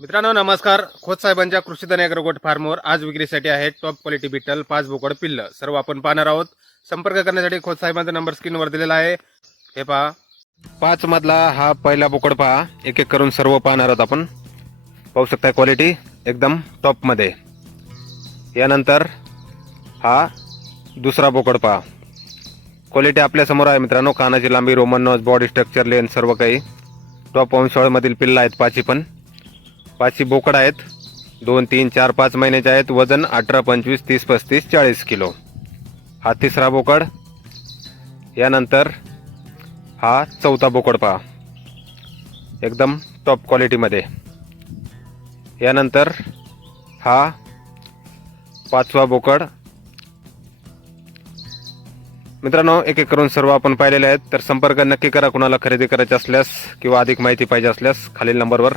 मित्रांनो नमस्कार. खोत साहेबांच्या कृषीधन अॅग्रोगोट फार्मवर आज विक्रीसाठी आहे टॉप क्वालिटी बिटल पाच बोकड पिल्ल. सर्व आपण पाहणार आहोत. संपर्क करण्यासाठी खोत साहेबांचा नंबर स्क्रीनवर दिलेला आहे. हे पहा. पाच मधला हा पहिला बोकड पहा. एक एक करून सर्व पाहणार आहोत आपण. पाहू शकता क्वालिटी एकदम टॉपमध्ये यानंतर हा दुसरा बोकड पहा. क्वालिटी आपल्यासमोर आहे मित्रांनो. कानाची लांबी रोमन नॉज बॉडी स्ट्रक्चर लेन सर्व काही. टॉप वंशावळमधील पिल्ल आहेत पाची पण. पाचशे बोकड आहेत. दोन तीन चार पाच महिन्याचे आहेत. वजन अठरा पंचवीस तीस पस्तीस चाळीस किलो. हा तिसरा बोकड. यानंतर हा चौथा बोकड पहा. एकदम टॉप क्वालिटीमध्ये यानंतर हा पाचवा बोकड. मित्रांनो एक एक करून सर्व आपण पाहिलेले आहेत. तर संपर्क नक्की करा. कुणाला खरेदी करायचे असल्यास किंवा अधिक माहिती पाहिजे असल्यास खालील नंबरवर